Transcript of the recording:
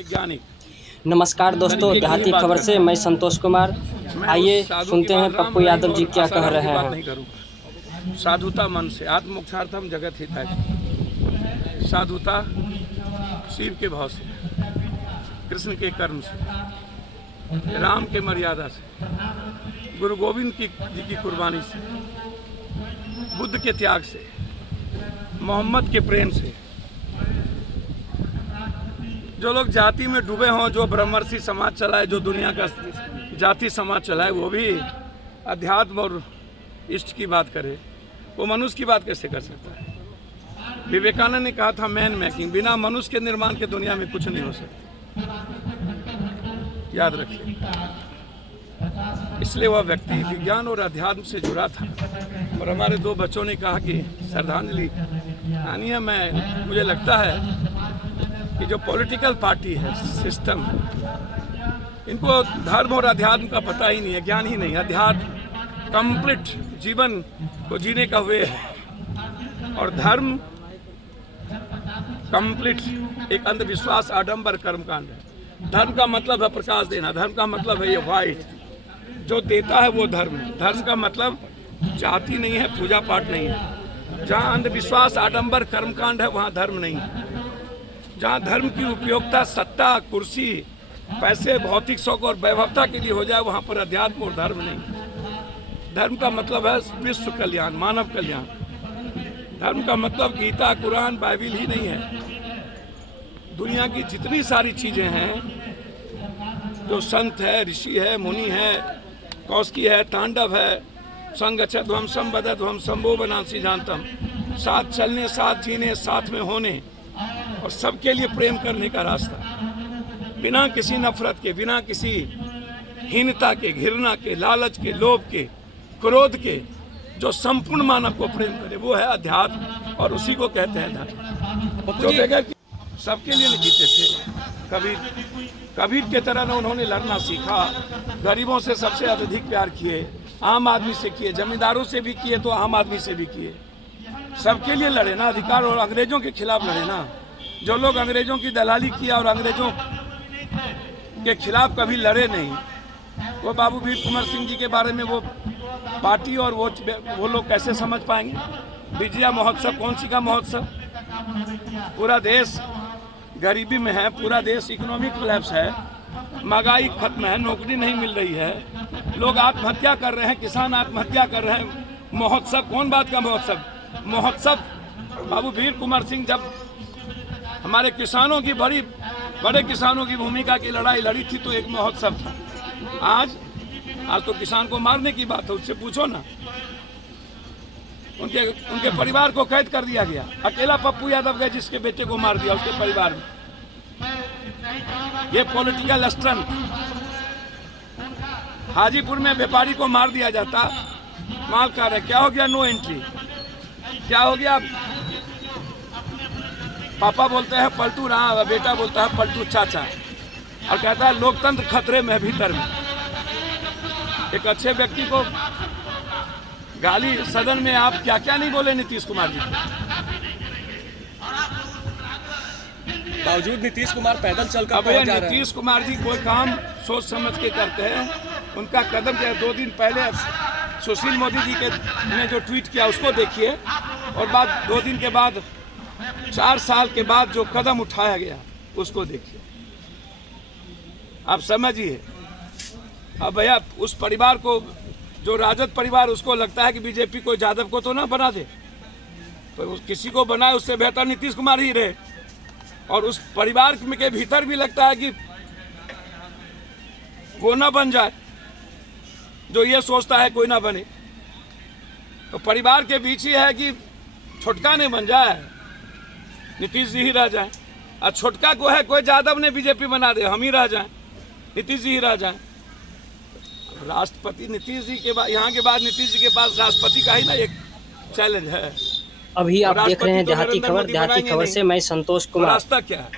वैज्ञानिक। नमस्कार दोस्तों, देहाती खबर से मैं संतोष कुमार। आइए सुनते हैं पप्पू यादव जी क्या कह रहे हैं। साधुता मन से आत्मोक्षार्थम जगत हिताय। साधुता शिव के भाव से, कृष्ण के कर्म से, राम के मर्यादा से, गुरु गोविंद जी की कुर्बानी से, बुद्ध के त्याग से, मोहम्मद के प्रेम से। जो लोग जाति में डूबे हों, जो ब्रह्मर्षि समाज चलाए, जो दुनिया का जाति समाज चलाए, वो भी अध्यात्म और इष्ट की बात करे, वो मनुष्य की बात कैसे कर सकता है? विवेकानंद ने कहा था मैन मेकिंग, बिना मनुष्य के निर्माण के दुनिया में कुछ नहीं हो सकता, याद रखिए। इसलिए वह व्यक्ति विज्ञान और अध्यात्म से जुड़ा था। और हमारे दो बच्चों ने कहा कि श्रद्धांजलि आनी है। मुझे लगता है कि जो पॉलिटिकल पार्टी है, सिस्टम है, इनको धर्म और अध्यात्म का पता ही नहीं है, ज्ञान ही नहीं। अध्यात्म कंप्लीट जीवन को जीने का वे है, और धर्म कंप्लीट एक अंधविश्वास, आडंबर कर्मकांड है। धर्म का मतलब है प्रकाश देना, धर्म का मतलब है ये वाइट जो देता है वो धर्म है। धर्म का मतलब जाति नहीं है, पूजा पाठ नहीं है। जहाँ अंधविश्वास, आडंबर कर्मकांड है, वहाँ धर्म नहीं है। जहाँ धर्म की उपयोगिता सत्ता, कुर्सी, पैसे, भौतिक शौक और वैभवता के लिए हो जाए, वहाँ पर अध्यात्म और धर्म नहीं। धर्म का मतलब है विश्व कल्याण, मानव कल्याण। धर्म का मतलब गीता, कुरान, बाइबिल ही नहीं है। दुनिया की जितनी सारी चीज़ें हैं, जो संत है, ऋषि है, मुनि है, कौशिकी है, तांडव है, संगच्छध्वम संबद्धध्वम संभो बनांसी जानतम, साथ चलने, साथ जीने, साथ में होने और सबके लिए प्रेम करने का रास्ता, बिना किसी नफरत के, बिना किसी हीनता के, घृणा के, लालच के, लोभ के, क्रोध के, जो संपूर्ण मानव को प्रेम करे, वो है अध्यात्म, और उसी को कहते हैं धर्म। जो बगैर सबके लिए जीते थे। कबीर के तरह न उन्होंने लड़ना सीखा। गरीबों से सबसे अत्यधिक प्यार किए, आम आदमी से किए, जमींदारों से भी किए तो आम आदमी से भी किए। सबके लिए लड़े ना, अधिकार, और अंग्रेजों के खिलाफ लड़े ना। जो लोग अंग्रेजों की दलाली किया और अंग्रेजों के खिलाफ कभी लड़े नहीं, वो बाबू वीर कुंवर सिंह जी के बारे में वो पार्टी और वो लोग कैसे समझ पाएंगे? विजया महोत्सव कौन सी का महोत्सव? पूरा देश गरीबी में है, पूरा देश इकोनॉमिक कोलैप्स है, महंगाई खत्म है, नौकरी नहीं मिल रही है, लोग आत्महत्या कर रहे हैं, किसान आत्महत्या कर रहे हैं। महोत्सव कौन बात का महोत्सव? महोत्सव बाबू वीर कुंवर सिंह जब हमारे किसानों की बड़े किसानों की भूमिका की लड़ाई लड़ी थी तो एक महोत्सव था। आज तो किसान को मारने की बात है, उससे पूछो ना। उनके परिवार को कैद कर दिया गया। अकेला पप्पू यादव गए जिसके बेटे को मार दिया उसके परिवार में। ये पॉलिटिकल स्टंट। हाजीपुर में व्यापारी को मार दिया जाता, माल का रहे, क्या हो गया? No entry. क्या हो गया? पापा बोलते हैं पलटू रहा, बेटा बोलता है पलटू चाचा, और कहता है लोकतंत्र खतरे में, भीतर में। एक अच्छे व्यक्ति को गाली सदन में आप क्या क्या नहीं बोले नीतीश कुमार जी को। बावजूद नीतीश कुमार पैदल चलकर अब नीतीश कुमार जी कोई काम सोच समझ के करते हैं। उनका कदम क्या, 2 दिन पहले सुशील मोदी जी ने जो ट्वीट किया उसको देखिए, और बाद 2 दिन के बाद 4 साल के बाद जो कदम उठाया गया उसको देखिए। आप समझिए। अब भैया उस परिवार को, जो राजद परिवार, उसको लगता है कि बीजेपी को यादव को तो ना बना दे, तो किसी को बनाए उससे बेहतर नीतीश कुमार ही रहे। और उस परिवार के भीतर भी लगता है कि वो ना बन जाए, जो ये सोचता है कोई ना बने। तो परिवार के बीच ही है कि छोटका नहीं बन जाए, नीतीश जी ही रह जाए, और छोटका को है कोई यादव ने बीजेपी बना दे, हम ही रह जाएं, नीतीश जी ही रह जाएं। राष्ट्रपति नीतीश जी के बाद, यहाँ के बाद नीतीश जी के पास राष्ट्रपति का ही ना एक चैलेंज है। अभी आप देख रहे हैं देहाती खबर। देहाती खबर से मैं संतोष कुमार। रास्ता क्या है?